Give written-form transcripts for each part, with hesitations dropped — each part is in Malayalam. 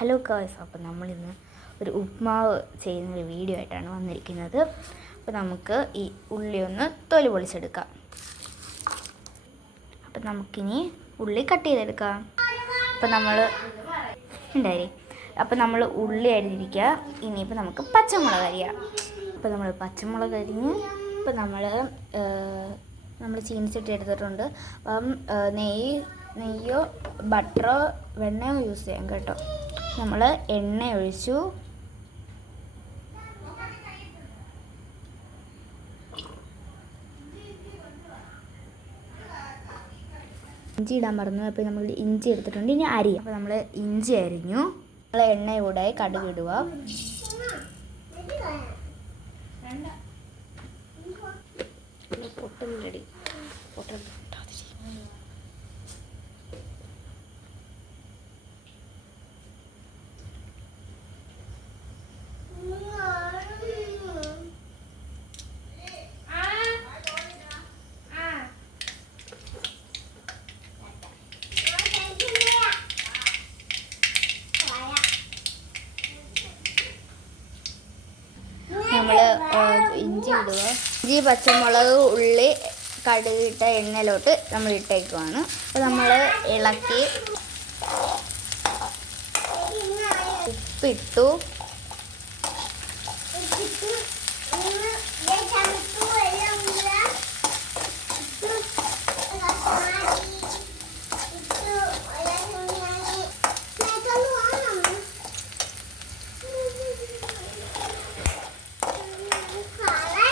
ഹലോ ഗായ്സ്, അപ്പോൾ നമ്മളിന്ന് ഒരു ഉപ്മാവ് ചെയ്യുന്നൊരു വീഡിയോ ആയിട്ടാണ് വന്നിരിക്കുന്നത്. അപ്പോൾ നമുക്ക് ഈ ഉള്ളി ഒന്ന് തൊലി പൊളിച്ചെടുക്കാം. അപ്പം നമുക്കിനി ഉള്ളി കട്ട് ചെയ്തെടുക്കാം. അപ്പം നമ്മൾ ഉള്ളി അരിഞ്ഞിരിക്കുക. ഇനിയിപ്പോൾ നമുക്ക് പച്ചമുളക് അരിയാം. അപ്പോൾ നമ്മൾ പച്ചമുളക് അരിഞ്ഞ് ഇപ്പം നമ്മൾ ചീനിച്ചട്ടി എടുത്തിട്ടുണ്ട്. അപ്പം നെയ്യോ ബട്ടറോ വെണ്ണയോ യൂസ് ചെയ്യാം കേട്ടോ. നമ്മൾ എണ്ണ ഒഴിച്ചു. ഇഞ്ചി ഇടാൻ മറന്നു. അപ്പോൾ നമ്മൾ ഇഞ്ചി എടുത്തിട്ടുണ്ട്. ഇനി അരി. അപ്പോൾ നമ്മൾ ഇഞ്ചി അരിഞ്ഞു. നമ്മൾ എണ്ണ കൂടെ കടുക് ഇടുക. പൊട്ടലടി നമ്മൾ ഇഞ്ചി ഇടുക. ഇഞ്ചി, പച്ചമുളക്, ഉള്ളി, കടുകിട്ട എണ്ണയിലോട്ട് നമ്മൾ ഇട്ടേക്കുവാണ്. അപ്പോൾ നമ്മൾ ഇളക്കി ഉപ്പിട്ടു.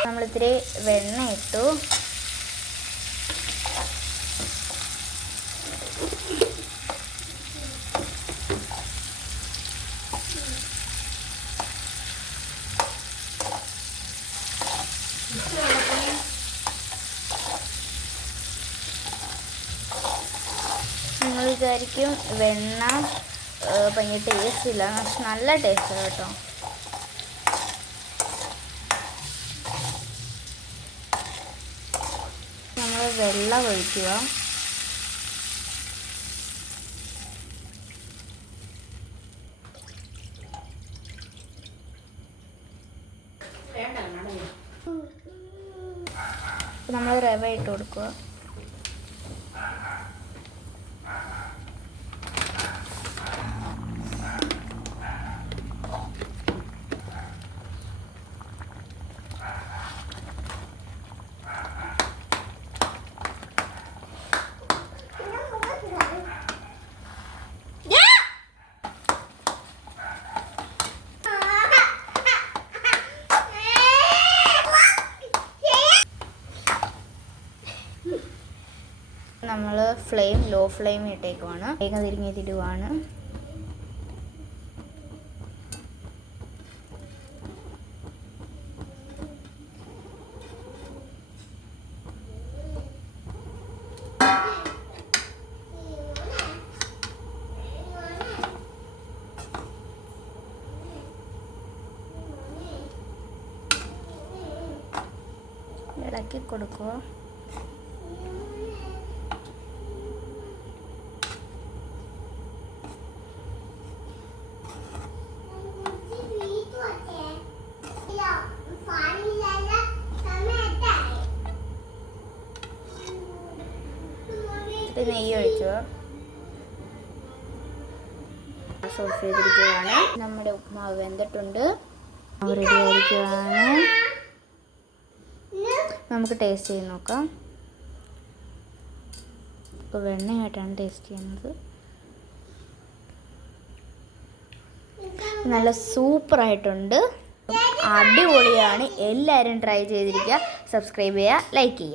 നമ്മളിത്തിരി വെണ്ണ ഇട്ടു. നിങ്ങൾ വിചാരിക്കും വെണ്ണ ഭയങ്കര ടേസ്റ്റ് ഇല്ല, പക്ഷെ നല്ല ടേസ്റ്റ് കേട്ടോ. നമ്മൾ വെള്ളം ഒഴിക്കുക. നമ്മൾ റവ ഇട്ട് കൊടുക്കുക. നമ്മൾ ലോ ഫ്ലെയിം ഇട്ടേക്കുവാണ്. വേഗം തിരിഞ്ഞിടുവാണ്. ഇളക്കി കൊടുക്കുക. നെയ്യ് ഒഴിക്കുക. സോസ് ചെയ്തിരിക്കുകയാണ്. നമ്മുടെ ഉപ്മാവ് വെന്തിട്ടുണ്ട്. റെഡി ആയിരിക്കുകയാണ്. നമുക്ക് ടേസ്റ്റ് ചെയ്ത് നോക്കാം. ഇപ്പോൾ വെണ്ണയായിട്ടാണ് ടേസ്റ്റ് ചെയ്യുന്നത്. നല്ല സൂപ്പറായിട്ടുണ്ട്. അടിപൊളിയാണ്. എല്ലാവരും ട്രൈ ചെയ്തിരിക്കുക. സബ്സ്ക്രൈബ് ചെയ്യുക, ലൈക്ക് ചെയ്യുക.